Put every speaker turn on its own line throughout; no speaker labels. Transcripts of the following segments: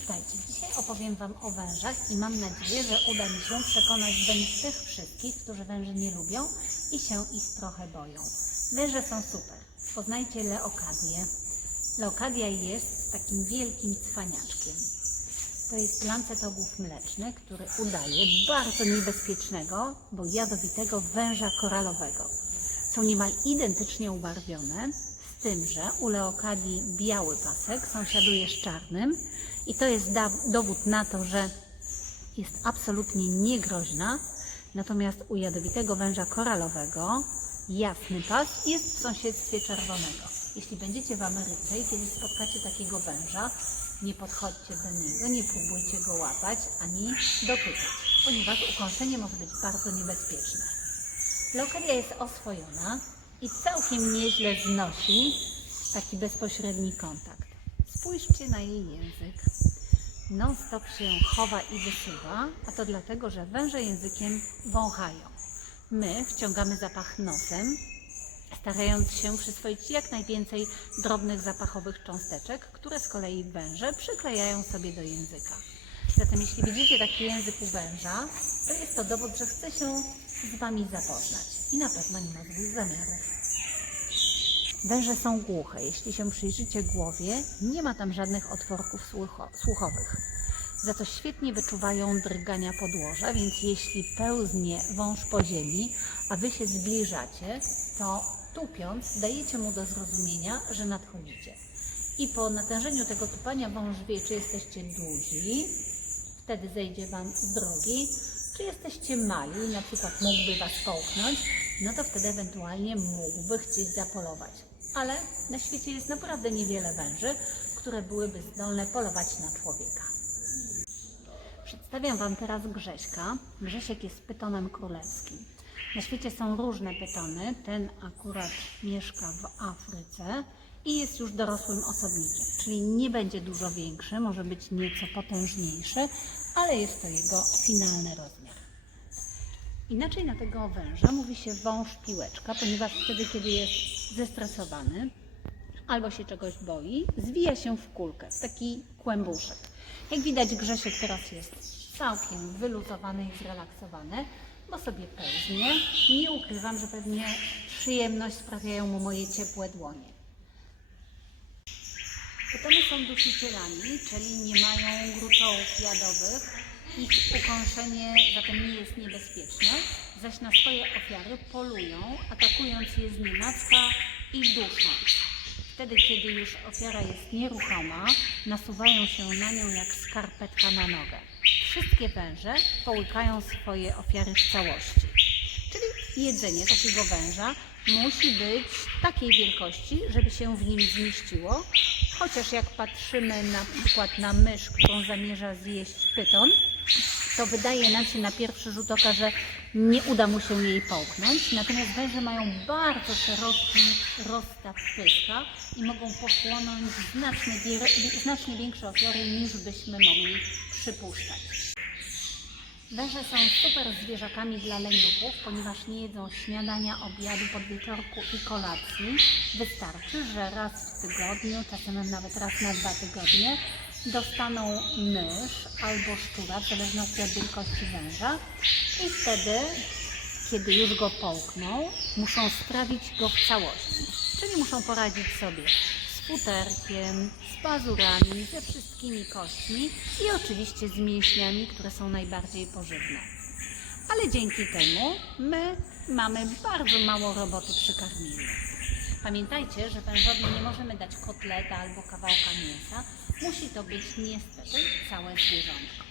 Witajcie. Dzisiaj opowiem Wam o wężach i mam nadzieję, że uda mi się przekonać do tych wszystkich, którzy węży nie lubią i się ich trochę boją. Węże są super. Poznajcie Leokadię. Leokadia jest takim wielkim cwaniaczkiem. To jest lancetogłów mleczny, który udaje bardzo niebezpiecznego, bo jadowitego węża koralowego. Są niemal identycznie ubarwione, z tym, że u leokadii biały pasek sąsiaduje z czarnym i to jest dowód na to, że jest absolutnie niegroźna, natomiast u jadowitego węża koralowego jasny pas jest w sąsiedztwie czerwonego. Jeśli będziecie w Ameryce i kiedyś spotkacie takiego węża, nie podchodźcie do niego, nie próbujcie go łapać ani dotykać, ponieważ ukąszenie może być bardzo niebezpieczne. Leokadia jest oswojona i całkiem nieźle znosi taki bezpośredni kontakt. Spójrzcie na jej język. Non-stop się chowa i wysuwa, a to dlatego, że węże językiem wąchają. My wciągamy zapach nosem, starając się przyswoić jak najwięcej drobnych zapachowych cząsteczek, które z kolei węże przyklejają sobie do języka. Zatem jeśli widzicie taki język u węża, to jest to dowód, że chce się z Wami zapoznać i na pewno nie ma złych zamiarów. Węże są głuche. Jeśli się przyjrzycie głowie, nie ma tam żadnych otworków słucho- słuchowych. Za to świetnie wyczuwają drgania podłoża, więc jeśli pełznie wąż po ziemi, a wy się zbliżacie, to tupiąc dajecie mu do zrozumienia, że nadchodzicie. I po natężeniu tego tupania wąż wie, czy jesteście duzi, wtedy zejdzie Wam z drogi, czy jesteście mali, na przykład mógłby Was połknąć, no to wtedy ewentualnie mógłby chcieć zapolować. Ale na świecie jest naprawdę niewiele węży, które byłyby zdolne polować na człowieka. Przedstawiam Wam teraz Grześka. Grzesiek jest pytonem królewskim. Na świecie są różne pytony. Ten akurat mieszka w Afryce i jest już dorosłym osobnikiem, czyli nie będzie dużo większy, może być nieco potężniejszy, ale jest to jego finalny rozmiar. Inaczej na tego węża mówi się wąż piłeczka, ponieważ wtedy, kiedy jest zestresowany albo się czegoś boi, zwija się w kulkę, w taki kłębuszek. Jak widać, Grzesiek teraz jest całkiem wyluzowany i zrelaksowany, bo sobie pełznie. Nie ukrywam, że pewnie przyjemność sprawiają mu moje ciepłe dłonie. Pytony są dusicielami, czyli nie mają gruczołów jadowych. Ich ukąszenie zatem nie jest niebezpieczne, zaś na swoje ofiary polują, atakując je z nienacka i dusząc. Wtedy, kiedy już ofiara jest nieruchoma, nasuwają się na nią jak skarpetka na nogę. Wszystkie węże połykają swoje ofiary w całości. Czyli jedzenie takiego węża musi być takiej wielkości, żeby się w nim zmieściło. Chociaż jak patrzymy na przykład na mysz, którą zamierza zjeść pyton, to wydaje nam się na pierwszy rzut oka, że nie uda mu się jej połknąć. Natomiast węże mają bardzo szeroki rozstaw pyska i mogą pochłonąć znacznie, znacznie większe ofiary niż byśmy mogli przypuszczać. Węże są super zwierzakami dla leniuchów, ponieważ nie jedzą śniadania, obiadu, podwieczorku i kolacji. Wystarczy, że raz w tygodniu, czasem nawet raz na dwa tygodnie, dostaną mysz albo szczura, w zależności od wielkości węża i wtedy, kiedy już go połkną, muszą strawić go w całości. Czyli muszą poradzić sobie z futerkiem, z pazurami, ze wszystkimi kośćmi i oczywiście z mięśniami, które są najbardziej pożywne. Ale dzięki temu my mamy bardzo mało roboty przy karmieniu. Pamiętajcie, że wężowi nie możemy dać kotleta albo kawałka mięsa. Musi to być niestety całe zwierzątko.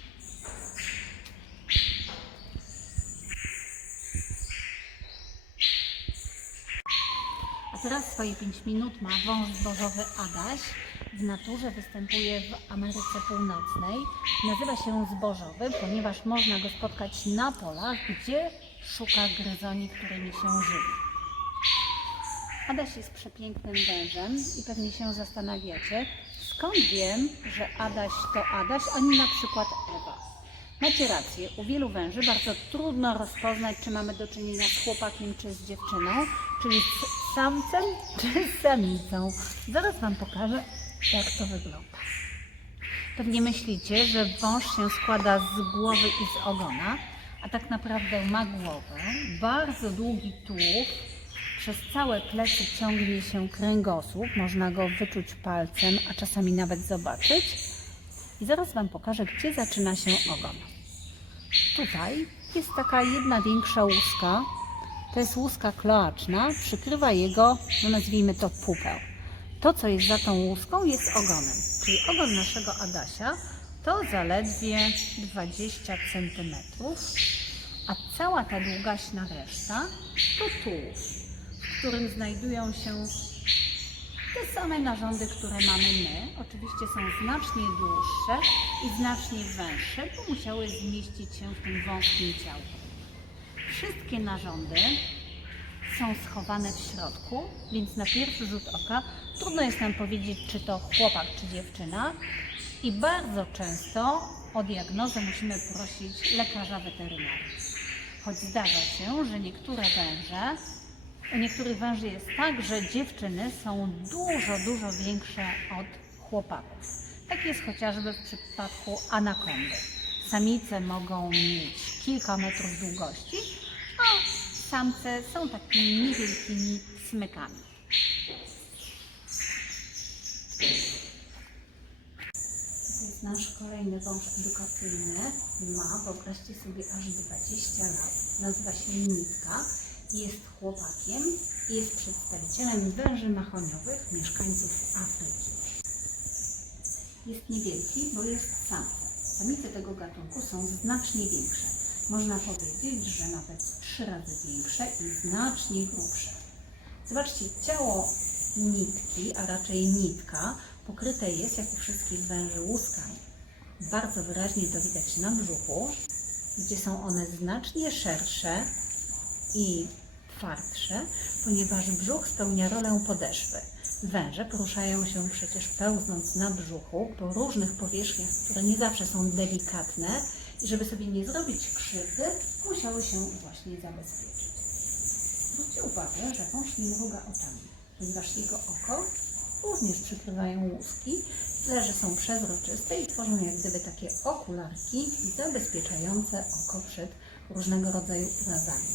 Teraz swoje 5 minut ma wąż zbożowy Adaś. W naturze występuje w Ameryce Północnej. Nazywa się zbożowy, ponieważ można go spotkać na polach, gdzie szuka gryzoni, którymi się żywi. Adaś jest przepięknym wężem i pewnie się zastanawiacie, skąd wiem, że Adaś to Adaś, a nie na przykład Ewa. Macie rację, u wielu węży bardzo trudno rozpoznać, czy mamy do czynienia z chłopakiem czy z dziewczyną, czyli z samcem czy samicą. Zaraz Wam pokażę, jak to wygląda. Pewnie myślicie, że wąż się składa z głowy i z ogona, a tak naprawdę ma głowę, bardzo długi tułów, przez całe plecy ciągnie się kręgosłup, można go wyczuć palcem, a czasami nawet zobaczyć. I zaraz Wam pokażę, gdzie zaczyna się ogon. Tutaj jest taka jedna większa łuska, to jest łuska kloaczna, przykrywa jego, no nazwijmy to pupę. To, co jest za tą łuską, jest ogonem. Czyli ogon naszego Adasia to zaledwie 20 cm, a cała ta długaśna reszta to tułów, w którym znajdują się te same narządy, które mamy my. Oczywiście są znacznie dłuższe i znacznie węższe, bo musiały zmieścić się w tym wąskim ciałku. Wszystkie narządy są schowane w środku, więc na pierwszy rzut oka trudno jest nam powiedzieć, czy to chłopak, czy dziewczyna. I bardzo często o diagnozę musimy prosić lekarza weterynarii. Choć zdarza się, że niektóre węże, u niektórych węży jest tak, że dziewczyny są dużo, dużo większe od chłopaków. Tak jest chociażby w przypadku anakondy. Samice mogą mieć kilka metrów długości, samce są takimi niewielkimi smykami. To jest nasz kolejny wąż edukacyjny. Ma, wyobraźcie sobie, aż 20 lat. Nazywa się Nitka. Jest chłopakiem i jest przedstawicielem węży mahoniowych, mieszkańców Afryki. Jest niewielki, bo jest samcem. Samice tego gatunku są znacznie większe. Można powiedzieć, że nawet trzy razy większe i znacznie grubsze. Zobaczcie, ciało nitki, a raczej nitka, pokryte jest, jak u wszystkich węży, łuskami. Bardzo wyraźnie to widać na brzuchu, gdzie są one znacznie szersze i twardsze, ponieważ brzuch spełnia rolę podeszwy. Węże poruszają się przecież pełznąc na brzuchu po różnych powierzchniach, które nie zawsze są delikatne i żeby sobie nie zrobić krzywdy, musiały się właśnie zabezpieczyć. Zwróćcie uwagę, że wąż nie mruga oczami, ponieważ jego oko również przykrywają łuski, tyle że są przezroczyste i tworzą jak gdyby takie okularki zabezpieczające oko przed różnego rodzaju urazami.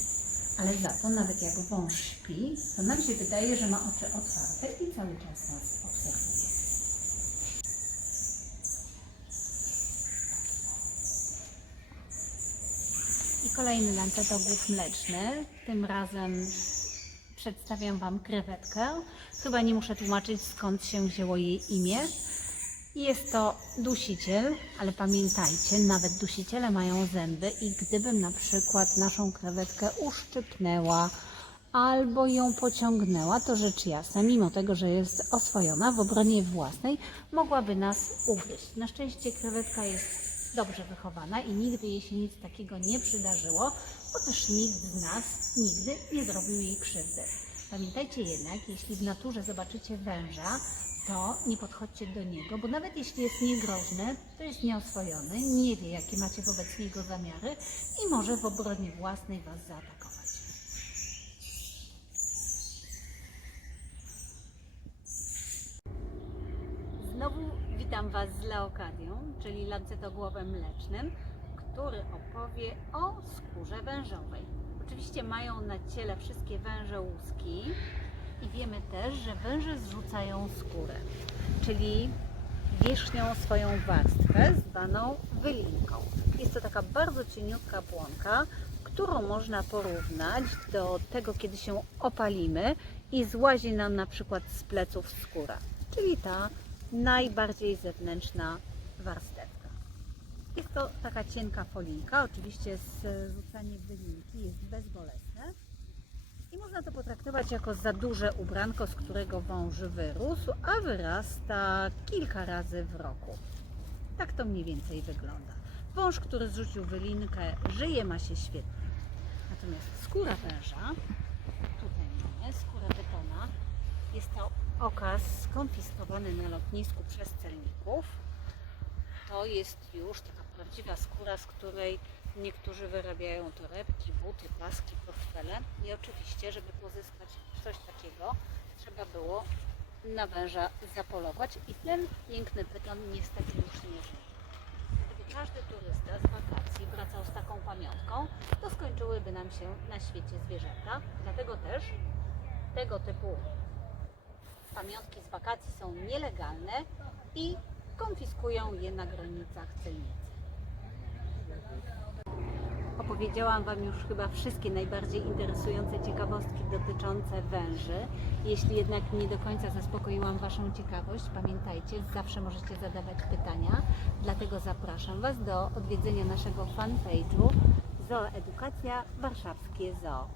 Ale za to nawet jak wąż śpi, to nam się wydaje, że ma oczy otwarte i cały czas nas obserwuje. I kolejny lancetogłów mleczny. Tym razem przedstawiam Wam krewetkę. Chyba nie muszę tłumaczyć skąd się wzięło jej imię. Jest to dusiciel, ale pamiętajcie, nawet dusiciele mają zęby i gdybym na przykład naszą krewetkę uszczypnęła albo ją pociągnęła, to rzecz jasna, mimo tego, że jest oswojona w obronie własnej, mogłaby nas ugryźć. Na szczęście krewetka jest dobrze wychowana i nigdy jej się nic takiego nie przydarzyło, bo też nikt z nas nigdy nie zrobił jej krzywdy. Pamiętajcie jednak, jeśli w naturze zobaczycie węża, to nie podchodźcie do niego, bo nawet jeśli jest niegroźny, to jest nieoswojony, nie wie, jakie macie wobec niego zamiary i może w obronie własnej Was zaatakować. Znowu witam Was z Leokadią, czyli lancetogłowem mlecznym, który opowie o skórze wężowej. Oczywiście mają na ciele wszystkie węże łuski i wiemy też, że węże zrzucają skórę, czyli wierzchnią swoją warstwę zwaną wylinką. Jest to taka bardzo cieniutka błonka, którą można porównać do tego, kiedy się opalimy i złazi nam na przykład z pleców skóra, czyli ta najbardziej zewnętrzna warstewka. Jest to taka cienka folinka, oczywiście zrzucanie wylinki jest bezbolesne i można to potraktować jako za duże ubranko, z którego wąż wyrósł, a wyrasta kilka razy w roku. Tak to mniej więcej wygląda. Wąż, który zrzucił wylinkę, żyje, ma się świetnie. Natomiast skóra węża, tutaj mamy skóra jest to okaz skonfiskowany na lotnisku przez celników. To jest już taka prawdziwa skóra, z której niektórzy wyrabiają torebki, buty, paski, portfele. I oczywiście, żeby pozyskać coś takiego, trzeba było na węża zapolować i ten piękny pyton niestety już nie żyje. Gdyby każdy turysta z wakacji wracał z taką pamiątką, to skończyłyby nam się na świecie zwierzęta. Dlatego też tego typu pamiątki z wakacji są nielegalne i konfiskują je na granicach celnicy. Opowiedziałam Wam już chyba wszystkie najbardziej interesujące ciekawostki dotyczące węży. Jeśli jednak nie do końca zaspokoiłam Waszą ciekawość, pamiętajcie, zawsze możecie zadawać pytania. Dlatego zapraszam Was do odwiedzenia naszego fanpage'u Zooedukacja Warszawskie Zoo.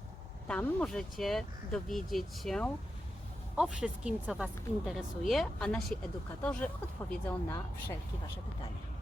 Tam możecie dowiedzieć się o wszystkim, co Was interesuje, a nasi edukatorzy odpowiedzą na wszelkie Wasze pytania.